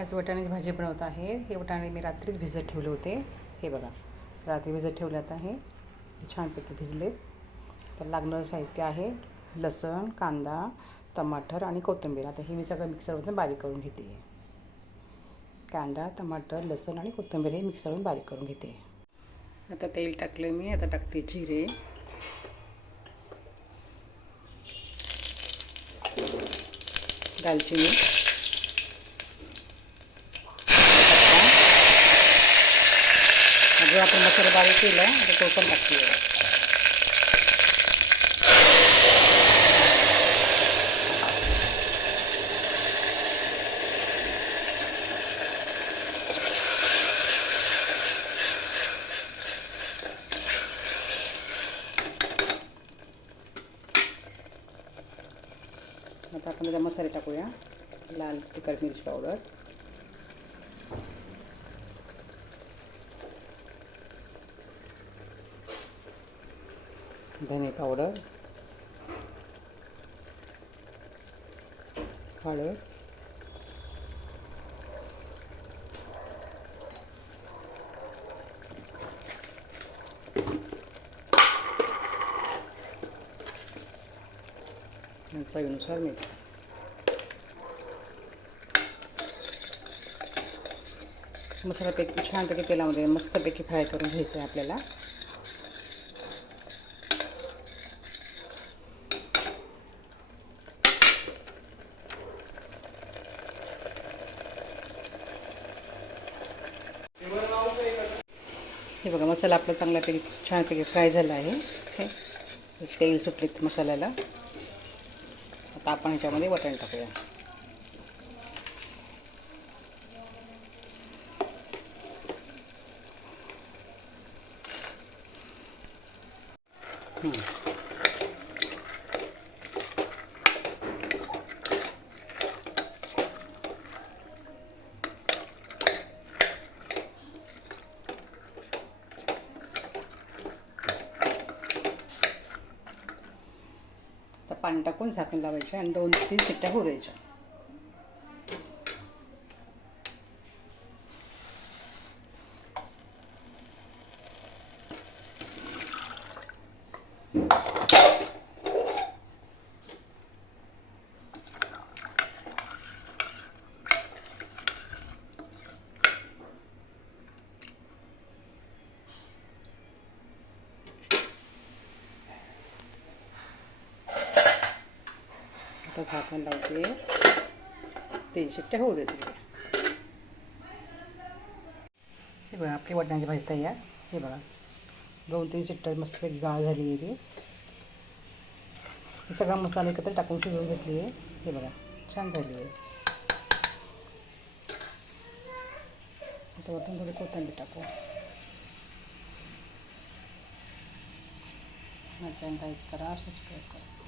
आज वाटाण्याची भाजी बनवत आहे. हे वाटाणे मी रात्रीच भिजत ठेवले होते. हे बघा, रात्री भिजत ठेवल्यात आहे, छानपैकी भिजलेत. तर लागणारं साहित्य आहे लसूण, कांदा, टमाटर आणि कोथिंबीर. आता हे मी सगळं मिक्सरमधून बारीक करून घेते. कांदा, टमाटर, लसूण आणि कोथिंबीर हे मिक्सरवरून बारीक करून घेते. आता तेल टाकलं मी. आता टाकते जिरे, दालचिनी, जो आपण मसाला बारीक केला तर तो पण टाकते. आता आपण त्याचा मसाले टाकूया. लाल तिखट मिरची पावडर, धने पावडर, हळद, चवीनुसार मीठ. मसाल्यापैकी छानपैकी तेलामध्ये मस्तपैकी फ्राय करून घ्यायचं आहे आपल्याला. हे बघा, मसाला आपला चांगल्यापैकी छानपैकी फ्राय झाला आहे. हे तेल सुटलेत मसाल्याला. आता आपण ह्याच्यामध्ये वाटाणे टाकूया. पाणी टाकून झाकण लावायचे आणि 2-3 शिट्ट्या होऊ द्यायच्या. आता झाकण लावते, 3 शिट्ट्या होऊ देते. हे बघा, आपली वाटाण्याची भाजी तयार. हे बघा, 2-3 शिट्ट्या मस्तपैकी गाळ झाली आहे. हे सगळा मसाला एकत्र टाकून शिजवून घेतली आहे. हे बघा, छान झाली आहे. आता वरतून थोडी कोथिंबीर टाकू. माझ्या लाईक करा, सबस्क्राईब करा.